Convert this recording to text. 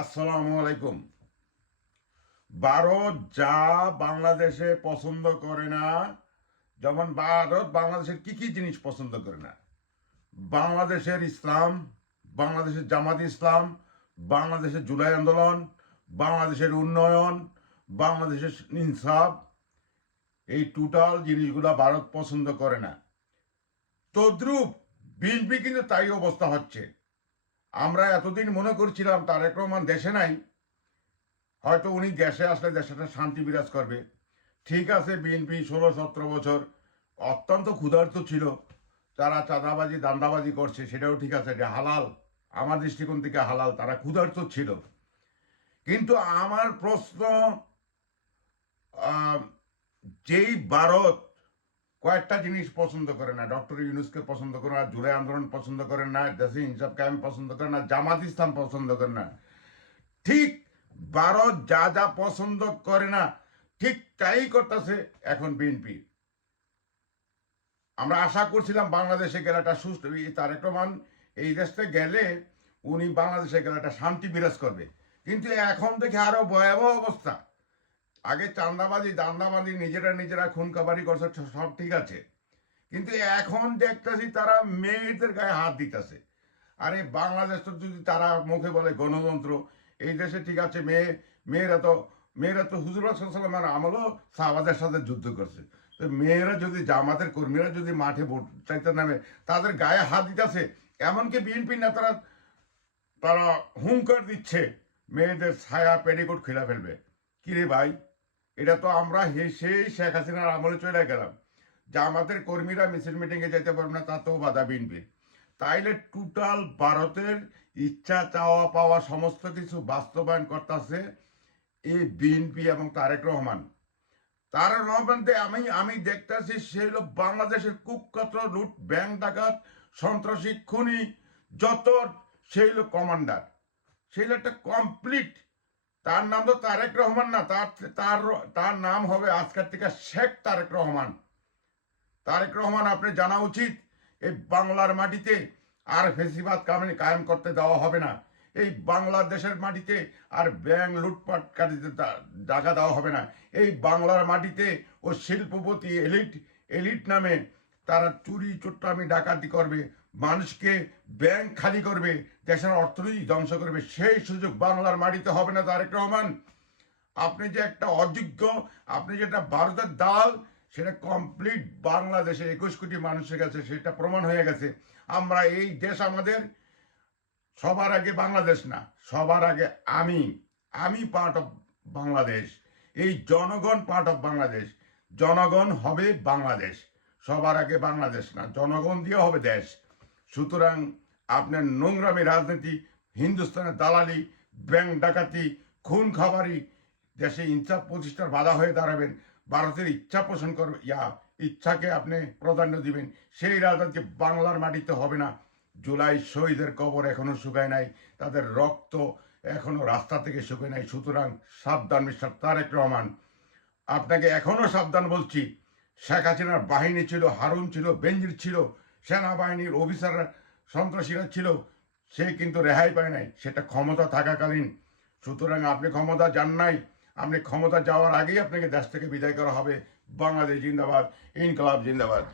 আসসালামু আলাইকুম। ভারত যা বাংলাদেশে পছন্দ করে না, যেমন ভারত বাংলাদেশের কি কি জিনিস পছন্দ করে না, বাংলাদেশের ইসলাম, বাংলাদেশের জামাত ইসলাম, বাংলাদেশের জুলাই আন্দোলন, বাংলাদেশের উন্নয়ন, বাংলাদেশের ইনসাফ, এই টোটাল জিনিসগুলো ভারত পছন্দ করে না। তদ্রূপ বিএনপি কিন্তু তাই অবস্থা হচ্ছে। আমরা এতদিন মনে করছিলাম তারেক রহমান দেশে নাই, হয়তো উনি দেশে আসলে দেশটা শান্তি বিরাজ করবে। ঠিক আছে, বিএনপি 16-17 বছর অত্যন্ত ক্ষুধার্ত ছিল, তারা চাঁদাবাজি দান্দাবাজি করছে, সেটাও ঠিক আছে, যে হালাল, আমার দৃষ্টিকোণ থেকে হালাল, তারা ক্ষুধার্ত ছিল। কিন্তু আমার প্রশ্ন, যেই ভারত কয়েকটা জিনিস পছন্দ করে না, ডক্টর ইউনূসকে পছন্দ করে না, জুলাই আন্দোলন পছন্দ করে না, দেশে ইনসাফ কায়েম পছন্দ করে না, জামাত ইসলাম পছন্দ করে না, ঠিক ভারত যা যা পছন্দ করে না ঠিক তাই করতেছে এখন বিএনপি। আমরা আশা করছিলাম বাংলাদেশে গেলে একটা সুস্থ, তারেক রহমান এই দেশে গেলে উনি বাংলাদেশে গেলে একটা শান্তি বিরাজ করবে, কিন্তু এখন দেখে আরো ভয়াবহ অবস্থা। আগে চান্দাবাজি দান্দাবাজি নিজেরা খুন কাবারি করছে, সব ঠিক আছে, কিন্তু এখন দেখতেছি তারা মেয়েদের গায়ে হাত দিতেছে। আরে বাংলাদেশ তো, যদি তারা মুখে বলে গণতন্ত্র, এই দেশে ঠিক আছে, মেয়েরা তো হুজুর সাল্লামের আমলও সাহাবাদের সাথে যুদ্ধ করছে। তো মেয়েরা যদি, জামাতের কর্মীরা যদি মাঠে ভোট চাইতে নামে, তাদের গায়ে হাত দিতেছে। এমনকি বিএনপি নেতারা তারা হুঙ্কার দিচ্ছে মেয়েদের ছায়া পেটিকোট খুলে ফেলবে। কিরে ভাই, এটা তো আমরা সেই শেখ হাসিনার আমলে চলে গেলাম। জামাতের কর্মীরা মিছিল মিটিংয়ে যেতে পারবে না, তাতেও বাধা বিএনপি। তাইলে টোটাল ভারতের ইচ্ছা চাওয়া পাওয়া সমস্ত কিছু বাস্তবায়ন করতেছে এই বিএনপি এবং তারেক রহমান। তারেক রহমানকে আমি দেখতেছি, সে হলো বাংলাদেশের কুখ্যাত লুট, ব্যাংক ডাকাত, সন্ত্রাসী, খুনি, যত, সেই হলো কমান্ডার, সেই হলো একটা কমপ্লিট। তার নাম তো তারেক রহমান না, তার তার নাম হবে আজকের থেকে শেখ তারেক রহমান। তারেক রহমান, আপনি জানা উচিত, এই বাংলার মাটিতে আর ফেসিবাদ কায়েম করতে দেওয়া হবে না। এই বাংলাদেশের মাটিতে আর ব্যাংক লুটপাটকারীদের টাকা দেওয়া হবে না। এই বাংলার মাটিতে ও শিল্পপতি এলিট নামে তারা চুরি চোট্টামি ডাকাতি করবে, মানুষকে ব্যাংক খালি করবে, দেশের অর্থনীতি ধ্বংস করবে, সেই সুযোগ বাংলার মাটিতে হবে না। তারেক রহমান, আপনি যে একটা অযোগ্য, আপনি যেটা ভারতের দাল, সেটা কমপ্লিট বাংলাদেশে 21 কোটি মানুষের কাছে সেটা প্রমাণ হয়ে গেছে। আমরা এই দেশ আমাদের, সবার আগে বাংলাদেশ না, সবার আগে আমি পার্ট অফ বাংলাদেশ, এই জনগণ পার্ট অফ বাংলাদেশ, জনগণ হবে বাংলাদেশ, সবার আগে বাংলাদেশ না, জনগণ দিয়ে হবে দেশ। সুতরাং আপনার নোংরামি রাজনীতি, হিন্দুস্তানের দালালি, ব্যাংক ডাকাতি, খুন খাবারি, দেশে ইনসাফ প্রতিষ্ঠার বাধা হয়ে দাঁড়াবেন, ভারতের ইচ্ছা পোষণ করবে, ইচ্ছাকে আপনি প্রাধান্য দিবেন, সেই রাজনীতি বাংলার মাটিতে হবে না। জুলাই শহীদের কবর এখনো শুকায় নাই, তাদের রক্ত এখনো রাস্তা থেকে শুকায় নাই। সুতরাং সাবধান মিস্টার তারেক রহমান, আপনাকে এখনো সাবধান বলছি। শেখ হাসিনার বাহিনী ছিল, হারুন ছিল, বেনজির ছিল, সেনাবাহিনীর অফিসাররা, সন্ত্রাসীরা ছিল, সে কিন্তু রেহাই পায় নাই, সেটা ক্ষমতা থাকাকালীন। সুতরাং আপনি ক্ষমতা যান নাই, আপনি ক্ষমতা যাওয়ার আগেই আপনাকে দেশ থেকে বিদায় করা হবে। বাংলাদেশ জিন্দাবাদ, ইনকলাব জিন্দাবাদ।